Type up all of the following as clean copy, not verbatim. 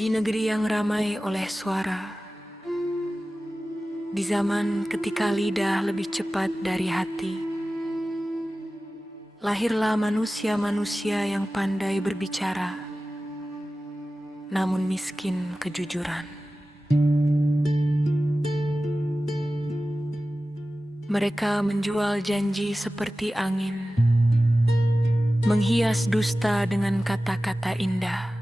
Di negeri yang ramai oleh suara, di zaman ketika lidah lebih cepat dari hati, lahirlah manusia-manusia yang pandai berbicara, namun miskin kejujuran. Mereka menjual janji seperti angin, menghias dusta dengan kata-kata indah,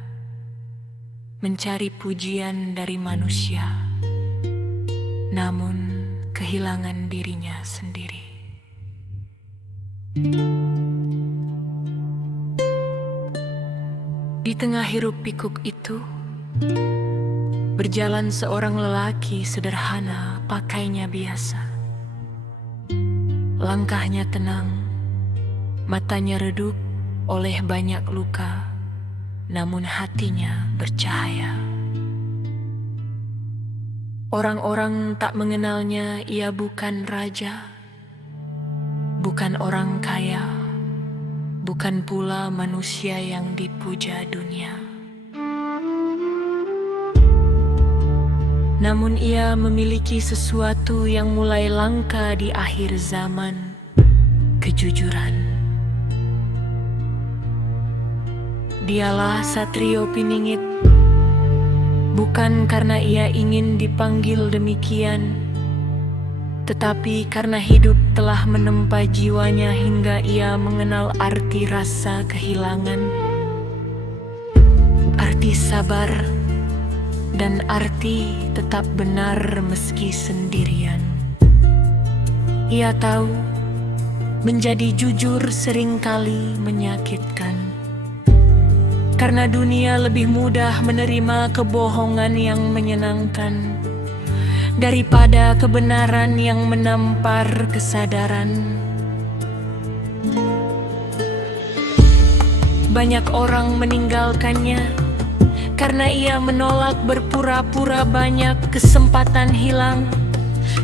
mencari pujian dari manusia, namun kehilangan dirinya sendiri. Di tengah hiruk pikuk itu, berjalan seorang lelaki sederhana, pakainya biasa. Langkahnya tenang, matanya redup oleh banyak luka, namun hatinya bercahaya. Orang-orang tak mengenalnya, ia bukan raja, bukan orang kaya, bukan pula manusia yang dipuja dunia. Namun ia memiliki sesuatu yang mulai langka di akhir zaman, kejujuran. Dialah Satrio Piningit, bukan karena ia ingin dipanggil demikian, tetapi karena hidup telah menempa jiwanya hingga ia mengenal arti rasa kehilangan, arti sabar, dan arti tetap benar meski sendirian. Ia tahu menjadi jujur seringkali menyakitkan, karena dunia lebih mudah menerima kebohongan yang menyenangkan daripada kebenaran yang menampar kesadaran. Banyak orang meninggalkannya karena ia menolak berpura-pura banyak kesempatan hilang,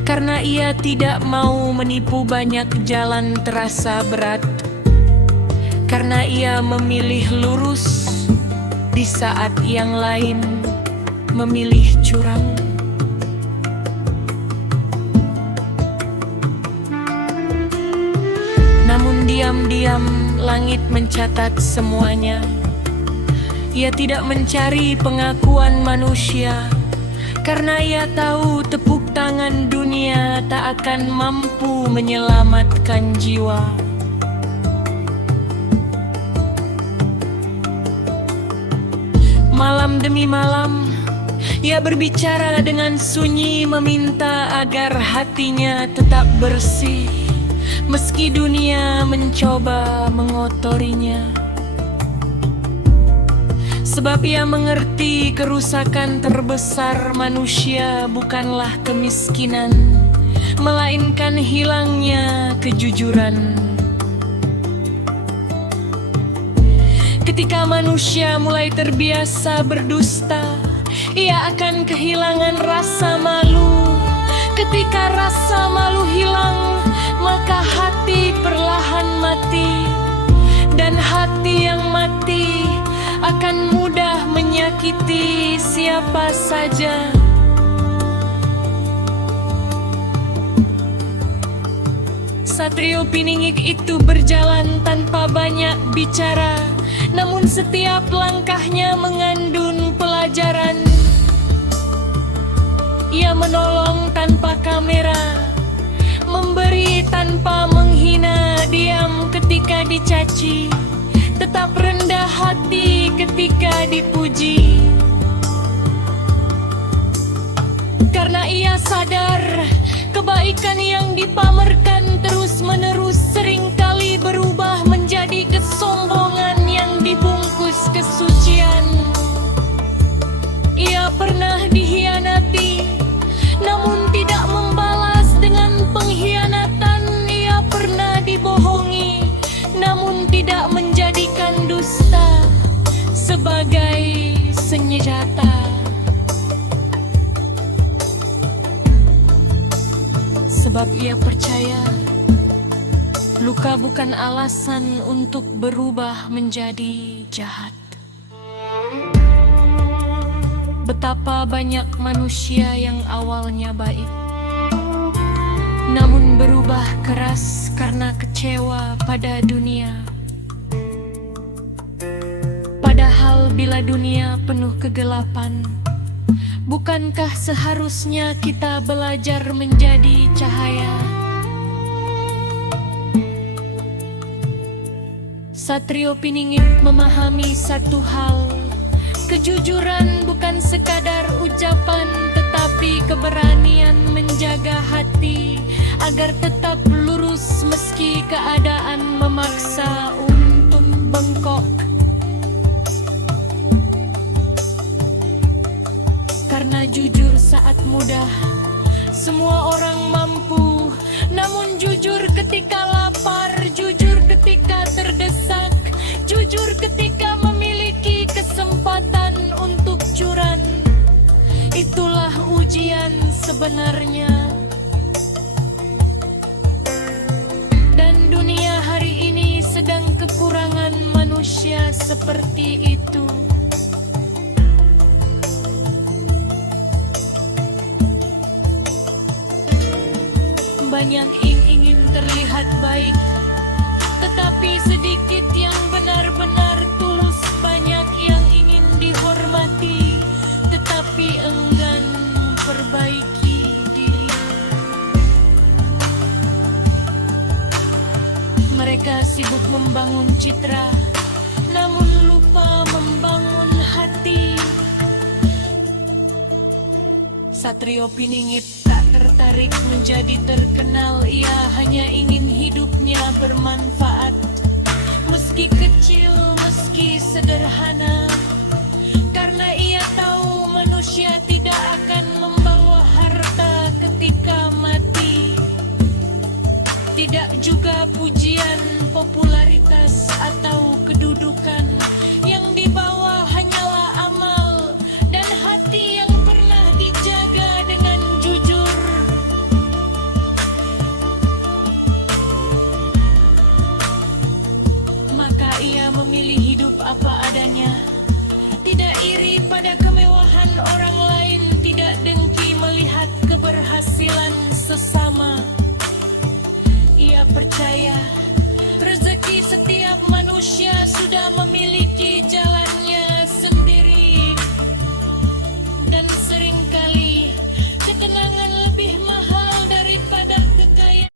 karena ia tidak mau menipu banyak jalan terasa berat, karena ia memilih lurus di saat yang lain memilih curang. Namun diam-diam langit mencatat semuanya. Ia tidak mencari pengakuan manusia, karena ia tahu tepuk tangan dunia tak akan mampu menyelamatkan jiwa. Malam demi malam, ia berbicara dengan sunyi, meminta agar hatinya tetap bersih, meski dunia mencoba mengotorinya. Sebab ia mengerti kerusakan terbesar manusia bukanlah kemiskinan, melainkan hilangnya kejujuran. Ketika manusia mulai terbiasa berdusta, ia akan kehilangan rasa malu. Ketika rasa malu hilang, maka hati perlahan mati. Dan hati yang mati akan mudah menyakiti siapa saja. Satrio Piningit itu berjalan tanpa banyak bicara, namun setiap langkahnya mengandung pelajaran. Ia menolong tanpa kamera, memberi tanpa menghina, diam ketika dicaci, tetap rendah hati ketika dipuji. Karena ia sadar kebaikan yang dipamerkan terus-menerus seringkali berubah menjadi kesombongan yang dibungkus kesucian. Ia pernah dihianati, namun tidak membalas dengan pengkhianatan. Ia pernah dibohongi, namun tidak menjadikan dusta sebagai senjata. Sebab ia percaya luka bukan alasan untuk berubah menjadi jahat. Betapa banyak manusia yang awalnya baik, namun berubah keras karena kecewa pada dunia. Padahal bila dunia penuh kegelapan, bukankah seharusnya kita belajar menjadi cahaya? Satrio Piningit memahami satu hal, kejujuran bukan sekadar ucapan, tetapi keberanian menjaga hati agar tetap lurus meski keadaan memaksa untuk bengkok. Karena jujur saat muda, semua orang mampu. Namun jujur ketika lapar, jujur ketika terdesak, jujur ketika memiliki kesempatan untuk curang, itulah ujian sebenarnya. Dan dunia hari ini sedang kekurangan manusia seperti itu. Banyak yang ingin terlihat baik, tetapi sedikit yang benar-benar tulus. Banyak yang ingin dihormati, tetapi enggan memperbaiki diri. Mereka sibuk membangun citra, namun lupa membangun hati. Satrio Piningit tak tertarik menjadi terkenal, ia hanya ingin hidupnya bermanfaat. Meski kecil, meski sederhana, karena ia tahu manusia tidak akan membawa harta ketika mati. Tidak juga pujian, popularitas, atau kedudukan. Yang dibawa hanyalah amal dan hati yang pernah dijaga dengan jujur. Maka ia memilih hidup apa adanya, tidak iri pada kemewahan orang lain, tidak dengki melihat keberhasilan sesama. Ia percaya rezeki setiap manusia sudah memiliki